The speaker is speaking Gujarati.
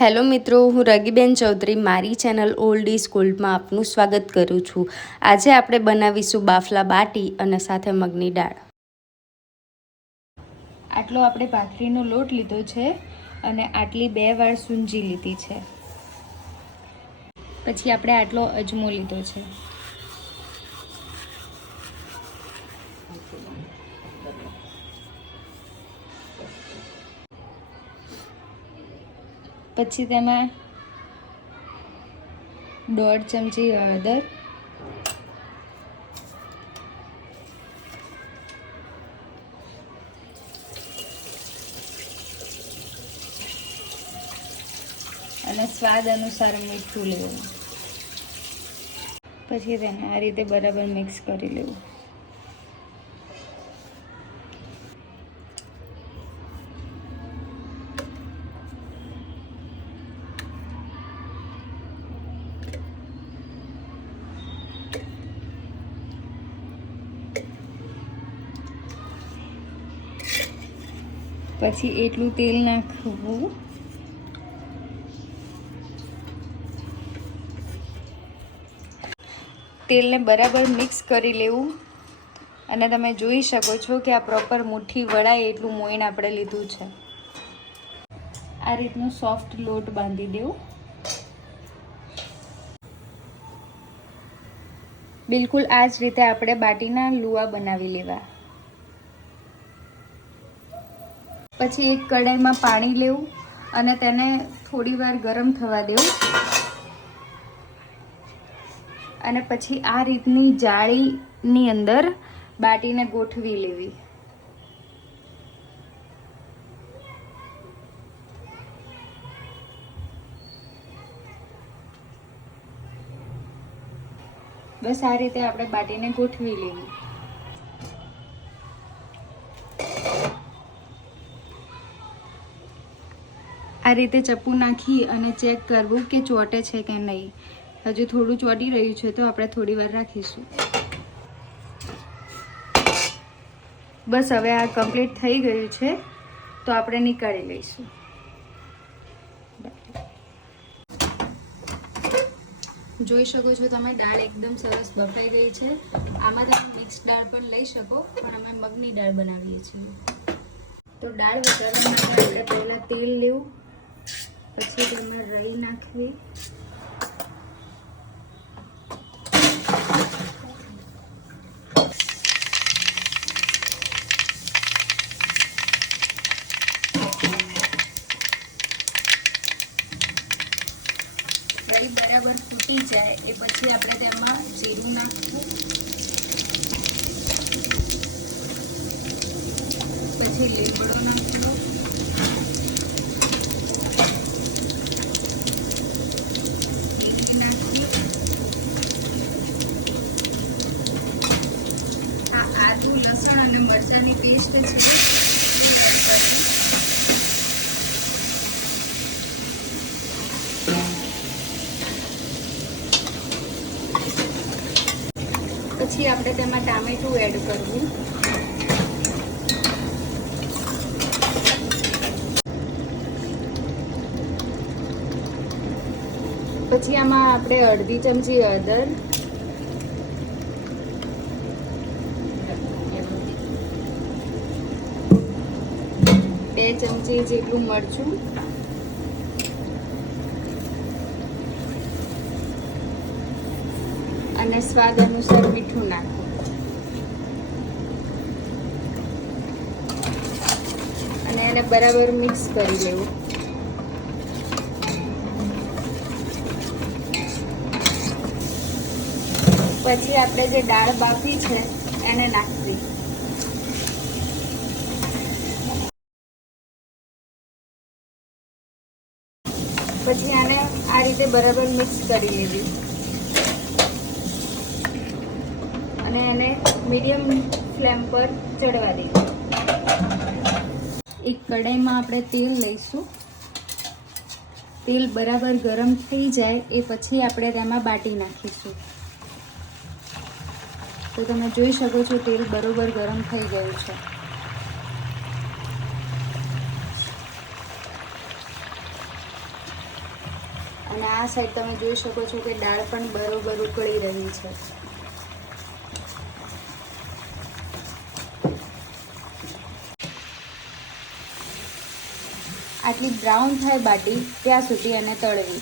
હેલો મિત્રો, હું રગીબેન ચૌધરી મારી ચેનલ ઓલ્ડ ઇઝ ગોલ્ડમાં આપનું સ્વાગત કરું છું. આજે આપણે બનાવીશું બાફલા બાટી અને સાથે મગની દાળ. આટલો આપણે ભાખરીનો લોટ લીધો છે અને આટલી બે વાર સૂંજી લીધી છે. પછી આપણે આટલો અજમો લીધો છે. પછી તેમાં દોઢ ચમચી હળદર. અને સ્વાદ અનુસાર મીઠું લેવું. પછી તેને આ રીતે બરાબર મિક્સ કરી લેવું. પછી એટલું તેલ નાખવું. તેલને બરાબર મિક્સ કરી લેવું. અને તમે જોઈ શકો છો કે આ પ્રોપર મુઠ્ઠી વળાય એટલું મોઈન આપણે લીધું છે. આ રીતનું સોફ્ટ લોટ બાંધી દેવું. બિલકુલ આ જ રીતે આપણે બાટીના લુવા બનાવી લેવા. પછી એક કઢાઈમાં પાણી લેવું અને તેને થોડી વાર ગરમ થવા દેવું. અને પછી આ રીતની જાળીની અંદર બાટીને ગોઠવી લેવી. બસ આ રીતે આપણે બાટીને ગોઠવી લેવી. આ રીતે ચપ્પુ નાખી અને ચેક કરવું કે ચોટે છે કે નહીં. હજુ થોડું ચોટી રહ્યું છે તો આપણે થોડી વાર રાખીશું. બસ હવે આ કમ્પ્લીટ થઈ ગયું છે તો આપણે નીકાળી લઈશું. જોઈ શકો છો તમે, દાળ એકદમ સરસ બફાઈ ગઈ છે. આમાં તમે મિક્સ દાળ પણ લઈ શકો, પણ અમે મગની દાળ બનાવીએ છીએ. તો દાળ વઘારવા માટે આપણે પહેલાં તેલ લેવું પછી તેમાં રહી નાખવી. રહી બરાબર ફૂટી જાય એ પછી આપણે તેમાં જીરું નાખવું. પછી લીમડો નાખવો મીઠી નાખવી આ આદુ લસણ અને મરચાંની પેસ્ટ છે. પછી આપણે તેમાં ટામેટું એડ કરવું. પછી આમાં આપણે અડધી ચમચી હળદર બે ચમચી જેટલું મરચું. અને સ્વાદ અનુસાર મીઠું નાખો અને એને બરાબર મિક્સ કરી લેવું. પછી આપણે જે દાળ બાફી છે, એને નાખવી પછી આને આ રીતે બરાબર મિક્સ કરી લીધી. અને એને મીડિયમ ફ્લેમ પર ચડવા દેવી એક કઢાઈમાં આપણે તેલ લઈશું. તેલ બરાબર ગરમ થઈ જાય એ પછી આપણે તેમાં બાટી નાખીશું. તો તમે જોઈ શકો છો તેલ બરોબર ગરમ થઈ ગયું છે. અને આ સાઈડ તમે જોઈ શકો છો કે દાળ પણ બરોબર ઉકળી રહી છે. આટલી બ્રાઉન થાય બાટી ત્યાં સુધી એને તળવી.